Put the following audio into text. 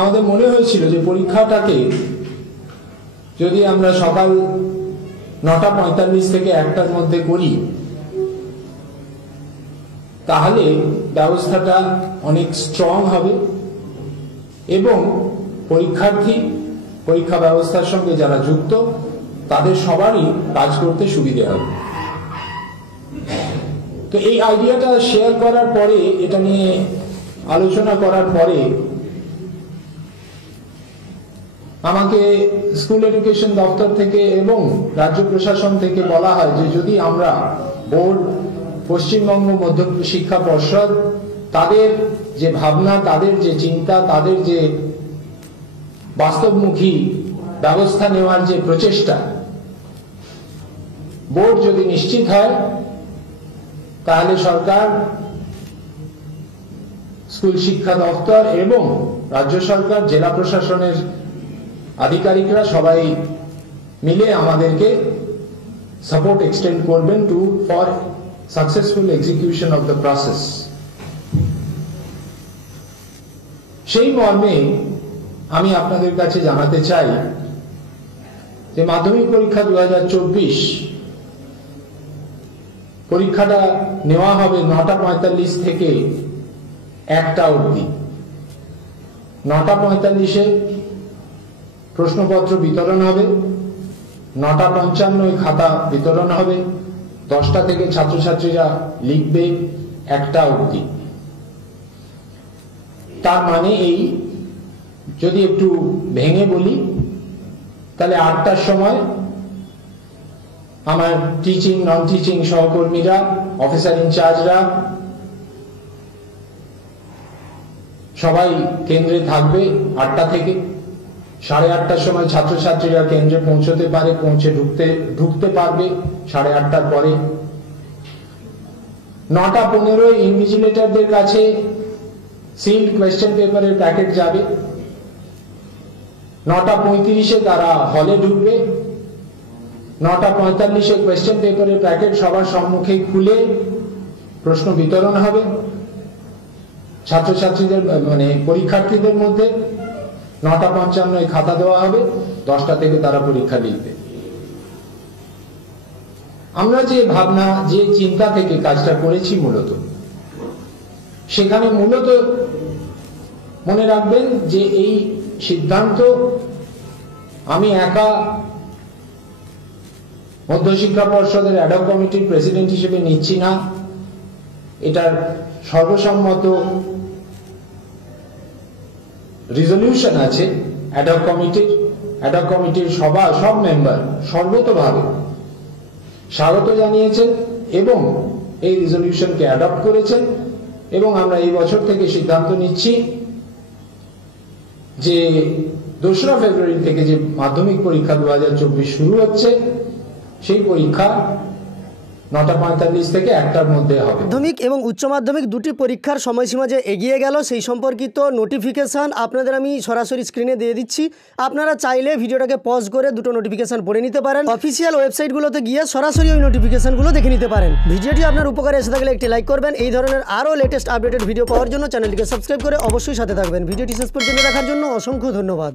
আমাদের মনে হয়েছিল যে পরীক্ষাটাকে যদি আমরা সকাল 9:45 থেকে 1টার মধ্যে করি তাহলে ব্যবস্থাটা অনেক স্ট্রং হবে এবং পরীক্ষার্থী, পরীক্ষা ব্যবস্থার সঙ্গে যারা যুক্ত তাদের সবারই কাজ করতে সুবিধে হবে। তো এই আইডিয়াটা শেয়ার করার পরে, এটা নিয়ে আলোচনা করার পরে আমাকে স্কুল এডুকেশন দপ্তর থেকে এবং রাজ্য প্রশাসন থেকে বলা হয় যে যদি আমরা বোর্ড, পশ্চিমবঙ্গ মধ্য শিক্ষা পর্ষদ, তাদের যে ভাবনা, তাদের যে চিন্তা, তাদের যে বাস্তবমুখী ব্যবস্থা নেওয়ার যে প্রচেষ্টা, বোর্ড যদি নিশ্চিত হয় তাহলে সরকার, স্কুল শিক্ষা দপ্তর এবং রাজ্য সরকার, জেলা প্রশাসনের আধিকারিকরা সবাই মিলে আমাদেরকে সাপোর্ট এক্সটেন্ড করবেন for successful execution of the process. সেই মর্মে আমি আপনাদের কাছে জানাতে চাই যে মাধ্যমিক পরীক্ষা 2024 পরীক্ষাটা নেওয়া হবে 9:45 থেকে 1টা অবধি। 9:45-এ প্রশ্নপত্র বিতরণ হবে, 9:55 খাতা বিতরণ হবে, 10টা থেকে ছাত্রছাত্রীরা লিখবে 1টা অবধি। তার মানে এই, যদি একটু ভেঙে বলি তাহলে 8টার সময় আমার টিচিং, নন টিচিং সহকর্মীরা, অফিসার ইনচার্জরা সবাই কেন্দ্রে থাকবে 8টা থেকে। 8:30টার সময় ছাত্রছাত্রীরা কেন্দ্রে পৌঁছতে পারে, ঢুকতে পারবে 8:30টার পরে। 9:15 ইনভিজিলেটরদের কাছে সিল্ড কোয়েশ্চেন পেপারের প্যাকেট যাবে। 9:35-এ তারা হলে ঢুকবে। 9:45-এ কোয়েশ্চেন পেপারের প্যাকেট সবার সম্মুখে খুলে প্রশ্ন বিতরণ হবে ছাত্রছাত্রীদের, মানে পরীক্ষার্থীদের মধ্যে। 9:55-এ খাতা দেওয়া হবে, 10টা থেকে তারা পরীক্ষা লিখবে। আমরা যে ভাবনা, যে চিন্তা থেকে কাজটা করেছি মূলত, সেখানে মূলত মনে রাখবেন যে এই সিদ্ধান্ত আমি একা মধ্যশিক্ষা পর্ষদের অ্যাডহক কমিটির প্রেসিডেন্ট হিসেবে নিচ্ছি না। এটার সর্বসম্মত রেজলিউশন আছে অ্যাডহক কমিটির সব মেম্বার সর্বতোভাবে স্বাগত জানিয়েছেন এবং এই রেজলিউশনকে অ্যাডপ্ট করেছেন। এবং আমরা এই বছর থেকে সিদ্ধান্ত নিচ্ছি যে 2রা ফেব্রুয়ারি থেকে যে মাধ্যমিক পরীক্ষা 2024 শুরু হচ্ছে, সেই পরীক্ষা 9:45 থেকে 1টার মধ্যে হবে। মাধ্যমিক এবং উচ্চ মাধ্যমিক দুটি পরীক্ষার সময়সীমা যে এগিয়ে গেল, সেই সম্পর্কিত নোটিফিকেশান আপনাদের আমি সরাসরি স্ক্রিনে দিয়ে দিচ্ছি। আপনারা চাইলে ভিডিওটাকে পজ করে দুটো নোটিফিকেশান পড়ে নিতে পারেন। অফিসিয়াল ওয়েবসাইটগুলোতে গিয়ে সরাসরি ওই নোটিফিকেশানগুলো দেখে নিতে পারেন। ভিডিওটি আপনার উপকারে এসে থাকলে একটি লাইক করবেন। এই ধরনের আরও লেটেস্ট আপডেটেড ভিডিও পাওয়ার জন্য চ্যানেলটিকে সাবস্ক্রাইব করে অবশ্যই সাথে থাকবেন। ভিডিওটি শেষ পর্যন্ত দেখার জন্য অসংখ্য ধন্যবাদ।